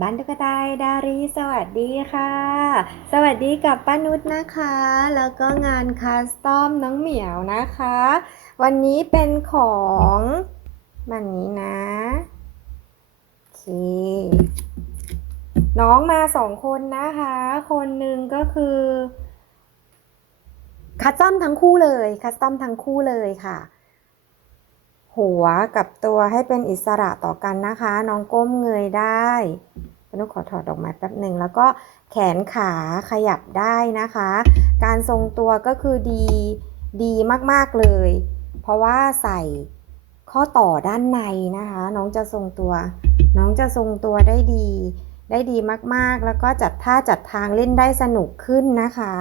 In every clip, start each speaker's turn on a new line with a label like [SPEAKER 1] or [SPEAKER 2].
[SPEAKER 1] บ้านตุ๊กตาดารีสวัสดีค่ะ สวัสดีกับป้านุชนะคะ แล้วก็งานคัสตอมน้องเหมียวนะคะ วันนี้เป็นของมันนี้นะโอเคน้องมาสองคนนะคะ คนหนึ่งก็คือ คัสตอมทั้งคู่เลย คัสตอมทั้งคู่เลยค่ะ หัวกับตัวให้เป็นอิสระต่อกันนะคะ น้องก้มเงยได้นุกขอถอดดอกไม้แป๊บหนึ่งแล้วก็แขนขาขยับได้นะคะ การทรงตัวก็คือดีดีมากๆเลย เพราะว่าใส่ข้อต่อด้านในนะคะ น้องจะทรงตัว น้องจะทรงตัวได้ดี ได้ดีมากๆ แล้วก็จัดท่าจัดทางเล่นได้สนุกขึ้นนะคะ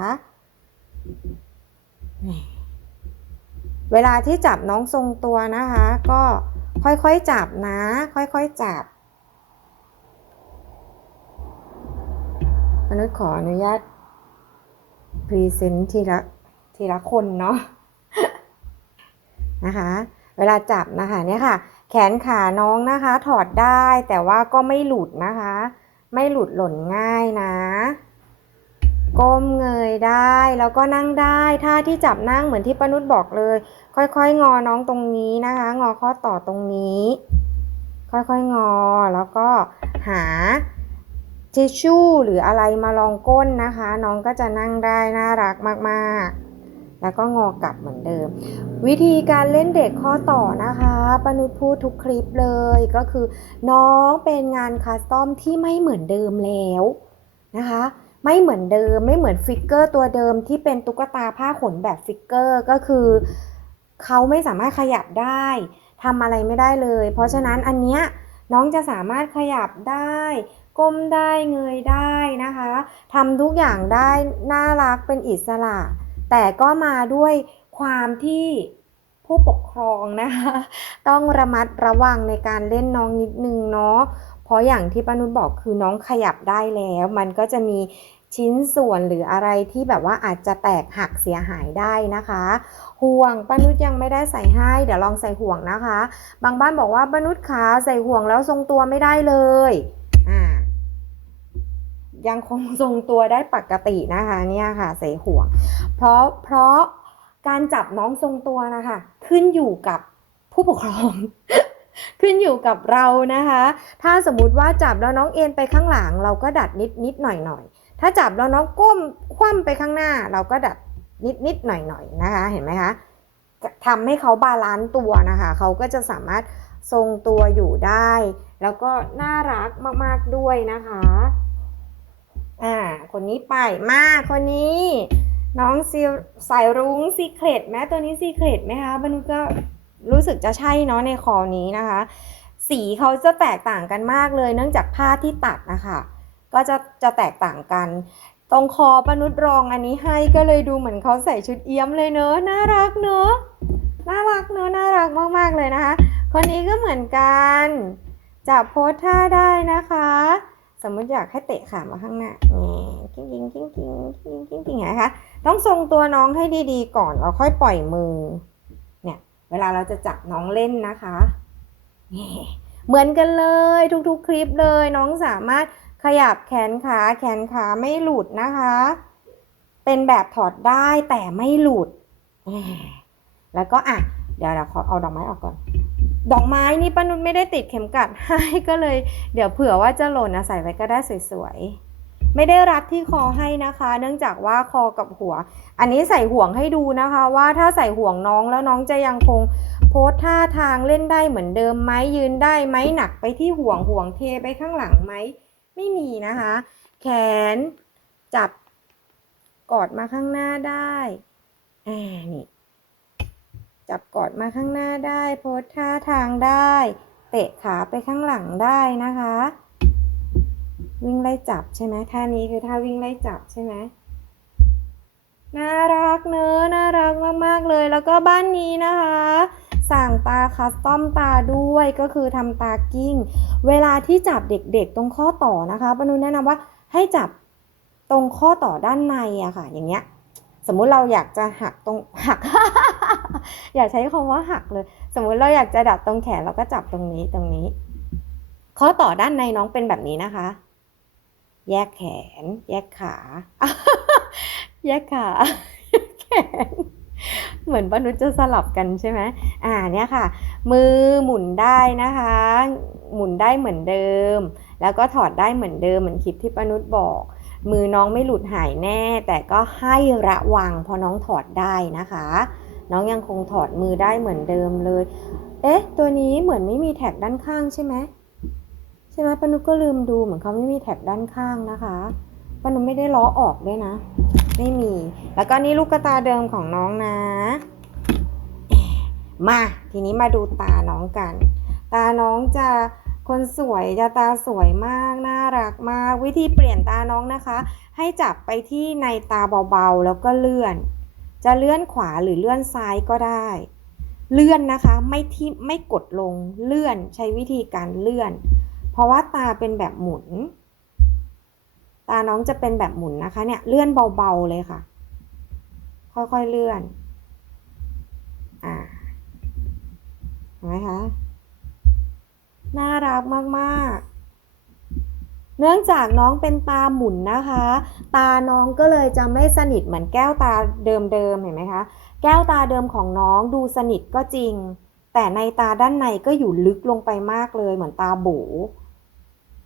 [SPEAKER 1] เวลาที่จับน้องทรงตัวนะคะ ก็ค่อยๆจับนะ ค่อยๆจับ มนุษย์ขออนุญาตพรีเซนต์ทีละทีละคนเนาะนะคะ เวลาจับนะคะเนี่ยค่ะ แขนขาน้องนะคะ ถอดได้แต่ว่าก็ไม่หลุดนะคะ ไม่หลุดหล่นง่ายนะ ก้มเงยได้ แล้วก็นั่งได้ท่าที่จับนั่งเหมือนที่ป้านุชบอกเลย ค่อยๆ งอน้องตรงนี้นะคะ งอข้อต่อตรงนี้ ค่อยๆงอแล้วก็หาทิชชู่หรืออะไรมาลองก้นนะคะ น้องก็จะนั่งได้น่ารักมากๆ แล้วก็งอกลับเหมือนเดิม วิธีการเล่นเด็กข้อต่อนะคะปานุชพูดทุกคลิปเลยก็คือ น้องเป็นงานคัสตอมที่ไม่เหมือนเดิมแล้วนะคะ ไม่เหมือนเดิมไม่เหมือนฟิกเกอร์ตัวเดิมที่เป็นตุ๊กตาผ้าขนแบบฟิกเกอร์ก็คือเขาไม่สามารถขยับได้ทำอะไรไม่ได้เลย เพราะฉะนั้นอันเนี้ยน้องจะสามารถขยับได้ก้มได้เงยได้นะคะทำทุกอย่างได้น่ารักเป็นอิสระ แต่ก็มาด้วยความที่ผู้ปกครองนะคะ ต้องระมัดระวังในการเล่นน้องนิดนึงเนาะเพราะอย่างที่ป้านุชบอกคือน้องขยับได้แล้ว มันก็จะมี ชิ้นส่วนหรืออะไรที่แบบว่าอาจจะแตกหักเสียหายได้นะคะ ห่วงป้านุชยังไม่ได้ใส่ให้ เดี๋ยวลองใส่ห่วงนะคะ บางบ้านบอกว่าป้านุชขาใส่ห่วงแล้วทรงตัวไม่ได้เลยอ่ายังคงทรงตัวได้ปกตินะคะเนี่ยค่ะใส่ห่วง เพราะเพราะการจับน้องทรงตัวนะคะ ขึ้นอยู่กับผู้ปกครอง ขึ้นอยู่กับเรานะคะ ถ้าสมมุติว่าจับแล้วน้องเอ็นไปข้างหลัง เราก็ดัดนิดนิดหน่อยหน่อย ถ้าจับแล้วน้องก้มคว่ำไปข้างหน้า เราก็ดัดนิดนิดหน่อยหน่อยนะคะ เห็นไหมคะทำให้เขาบาลานซ์ตัวนะคะ เขาก็จะสามารถทรงตัวอยู่ได้ แล้วก็น่ารักมากๆด้วยนะคะอ่าคนนี้ไปมาคนนี้น้องซีสายรุ้งซีเครตแม้ตัวนี้ซีเครตไหมคะบรรนุก็รู้สึกจะใช่เนาะในคอนี้นะคะ สีเขาจะแตกต่างกันมากเลยเนื่องจากผ้าที่ตัดนะคะ ก็จะจะแตกต่างกัน ตรงคอปนุษรองอันนี้ให้ก็เลยดูเหมือนเขาใส่ชุดเอี้ยมเลยเนอะน่ารักเนอะน่ารักเนอะน่ารักมากๆเลยนะคะ คนนี้ก็เหมือนกันจับโพสท่าได้นะคะ สมมติอยากให้เตะขามาข้างหน้านี่กิ้งกิ้งกิ้งกิ้งกิ้งกิ้งกิ้งไงคะต้องทรงตัวน้องให้ดีๆ ก่อนแล้วค่อยปล่อยมือ เนี่ย เวลาเราจะจับน้องเล่นนะคะ เหมือนกันเลยทุกๆ คลิปเลยน้องสามารถ ขยับแขนขาแขนขาไม่หลุดนะคะ เป็นแบบถอดได้แต่ไม่หลุด แล้วก็อะ เดี๋ยวเราขอเอาดอกไม้ออกก่อน ดอกไม้นี่ป้านุชไม่ได้ติดเข็มกัดให้ก็เลย เดี๋ยวเผื่อว่าจะหล่นนะใส่ไว้ก็ได้สวยๆ ไม่ได้รัดที่คอให้นะคะ เนื่องจากว่าคอกับหัว อันนี้ใส่ห่วงให้ดูนะคะ ว่าถ้าใส่ห่วงน้องแล้วน้องจะยังคงโพสท่าทางเล่นได้เหมือนเดิมไหมยืนได้ไหมหนักไปที่ห่วงห่วงเทไปข้างหลังไหม ไม่มีนะคะ แขนจับกอดมาข้างหน้าได้อ่านี่จับกอดมาข้างหน้าได้ โพสท่าทางได้ เตะขาไปข้างหลังได้นะคะ วิ่งไล่จับใช่ไหมท่านี้คือท่าวิ่งไล่จับใช่ไหมน่ารักเนอะน่ารักมากๆเลยแล้วก็บ้านนี้นะคะ สั่งตาคัสตอมตาด้วยก็คือทำตากิ้ง เวลาที่จับเด็กๆ ตรงข้อต่อนะคะปนุแนะนำว่าให้จับตรงข้อต่อด้านในอะค่ะ อย่างเงี้ย สมมุติเราอยากจะหักตรงหัก อย่าใช้คำว่าหักเลย สมมุติเราอยากจะดัดตรงแขนเราก็จับตรงนี้ตรงนี้ ข้อต่อด้านในน้องเป็นแบบนี้นะคะ แยกแขน แยกขา แยกขาแยกแขน เหมือนปนุชจะสลับกันใช่ไหมอ่าเนี่ยค่ะ มือหมุนได้นะคะ หมุนได้เหมือนเดิม แล้วก็ถอดได้เหมือนเดิมเหมือนคลิปที่ปนุชบอก มือน้องไม่หลุดหายแน่ แต่ก็ให้ระวังพราะน้องถอดได้นะคะ น้องยังคงถอดมือได้เหมือนเดิมเลย เอ๊ะ ตัวนี้เหมือนไม่มีแท็กด้านข้างใช่ไหมใช่ไหมปนุชก็ลืมดูเหมือนเขาไม่มีแท็กด้านข้างนะคะปนุชไม่ได้ล้อออกด้วยนะ ไม่มี แล้วก็นี่ลูกกระตาเดิมของน้องนะเอ๊ะมาทีนี้มาดูตาน้องกัน ตาน้องจะคนสวยจะตาสวยมากน่ารักมาก วิธีเปลี่ยนตาน้องนะคะ ให้จับไปที่ในตาเบาๆแล้วก็เลื่อน จะเลื่อนขวาหรือเลื่อนซ้ายก็ได้ เลื่อนนะคะไม่ที่ไม่กดลงเลื่อนใช้วิธีการเลื่อน เพราะว่าตาเป็นแบบหมุน ตาน้องจะเป็นแบบหมุนนะคะ เนี่ยเลื่อนเบาๆเลยค่ะ ค่อยๆเลื่อน อ่าเห็นไหมคะ น่ารักมากๆเนื่องจากน้องเป็นตาหมุนนะคะ ตาน้องก็เลยจะไม่สนิทเหมือนแก้วตาเดิมๆเห็นไหมคะ แก้วตาเดิมของน้องดูสนิทก็จริง แต่ในตาด้านในก็อยู่ลึกลงไปมากเลยเหมือนตาโบ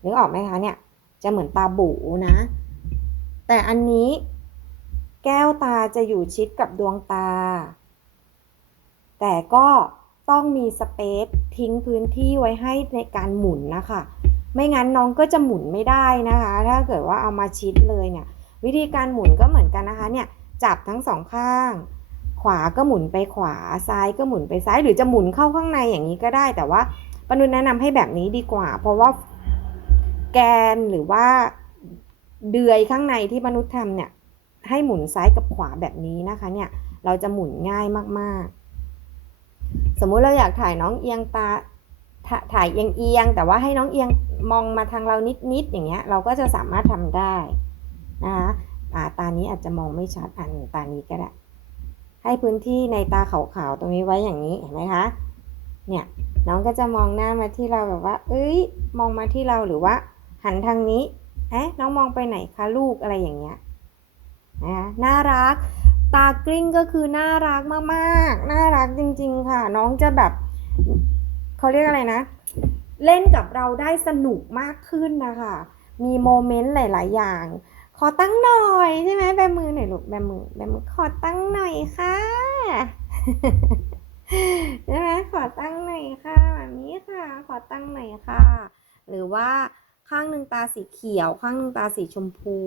[SPEAKER 1] นึกออกไหมคะเนี่ย จะเหมือนตาโบนะ แต่อันนี้แก้วตาจะอยู่ชิดกับดวงตา แต่ก็ต้องมีสเปซทิ้งพื้นที่ไว้ให้ในการหมุนนะคะ ไม่งั้นน้องก็จะหมุนไม่ได้นะคะ ถ้าเกิดว่าเอามาชิดเลยเนี่ย วิธีการหมุนก็เหมือนกันนะคะเนี่ยจับทั้งสองข้าง ขวาก็หมุนไปขวาซ้ายก็หมุนไปซ้าย หรือจะหมุนเข้าข้างในอย่างนี้ก็ได้ แต่ว่าปนุนแนะนำให้แบบนี้ดีกว่า เพราะว่า แกนหรือว่าเดือยข้างในที่มนุษย์ทำเนี่ยให้หมุนซ้ายกับขวาแบบนี้นะคะเนี่ยเราจะหมุนง่ายมากๆ สมมุติเราอยากถ่ายน้องเอียงตาถ่ายเอียงเอียงแต่ว่าให้น้องเอียงมองมาทางเรานิดๆอย่างเงี้ยเราก็จะสามารถทำได้นะคะอ่าตานี้อาจจะมองไม่ชัดอ่านตานี้ก็ได้ให้พื้นที่ในตาขาวๆตรงนี้ไว้อย่างนี้เห็นไหมคะเนี่ยน้องก็จะมองหน้ามาที่เราแบบว่า เอ้ย มองมาที่เราหรือว่า หันทางนี้เอ๊ะน้องมองไปไหนคะลูกอะไรอย่างเงี้ยนะน่ารัก ตากลิ้งก็คือน่ารักมากๆ น่ารักจริง ๆ ค่ะ น้องจะแบบเขาเรียกอะไรนะ เล่นกับเราได้สนุกมากขึ้นนะคะ มีโมเมนต์หลาย ๆ อย่าง ขอตั้งหน่อยใช่ไหมแบมือหน่อยลูกแบมือแบมือขอตั้งหน่อยค่ะใช่ไหมขอตั้งหน่อยค่ะแบบนี้ค่ะ ขอตั้งหน่อยค่ะ หรือว่า ข้างหนึ่งตาสีเขียว ข้างหนึ่งตาสีชมพู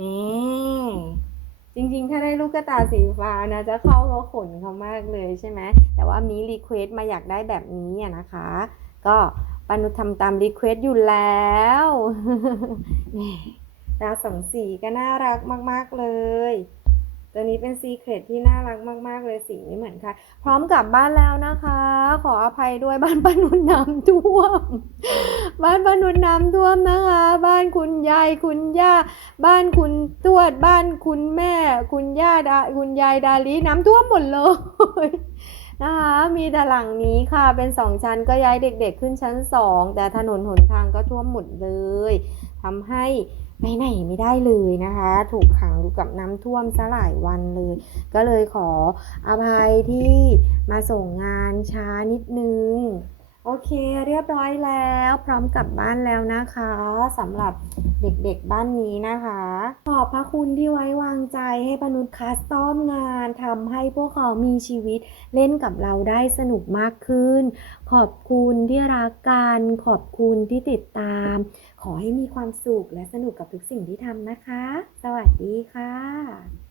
[SPEAKER 1] นี่จริงๆ ถ้าได้ลูกกตาสีฟ้านะ จะเข้ากับขนเขามากเลยใช่ไหม แต่ว่ามีรีเควสต์มาอยากได้แบบนี้นะคะ ก็ปานุทำตามรีเควสต์อยู่แล้วนี่ตาสองสีก็น่ารักมากๆเลย ตัวนี้เป็นซีเครตที่น่ารักมาก ๆ เลยสีไม่เหมือนใครพร้อมกลับบ้านแล้วนะคะ ขออภัยด้วยบ้านปานุนน้ำท่วม บ้านปานุนน้ำท่วมนะคะ บ้านคุณยายคุณย่า บ้านคุณทวด บ้านคุณแม่ คุณย่าดาคุณยายดาลีน้ำท่วมหมดเลยนะคะมีแต่หลังนี้ค่ะเป็นสองชั้นก็ย้ายเด็กๆขึ้นชั้นสองแต่ถนนหนทางก็ท่วมหมดเลยทำให้ ไปไหนไม่ได้เลยนะคะ ถูกขังอยู่กับน้ำท่วมซะหลายวันเลย ก็เลยขออภัยที่มาส่งงานช้านิดนึง โอเคเรียบร้อยแล้ว พร้อมกลับบ้านแล้วนะคะสำหรับเด็กๆบ้านนี้นะคะ ขอบพระคุณที่ไว้วางใจให้ปนุษย์คัสตอมงานทำให้พวกเขามีชีวิตเล่นกับเราได้สนุกมากขึ้น ขอบคุณที่รักกันขอบคุณที่ติดตาม ขอให้มีความสุขและสนุกกับทุกสิ่งที่ทำนะคะ สวัสดีค่ะ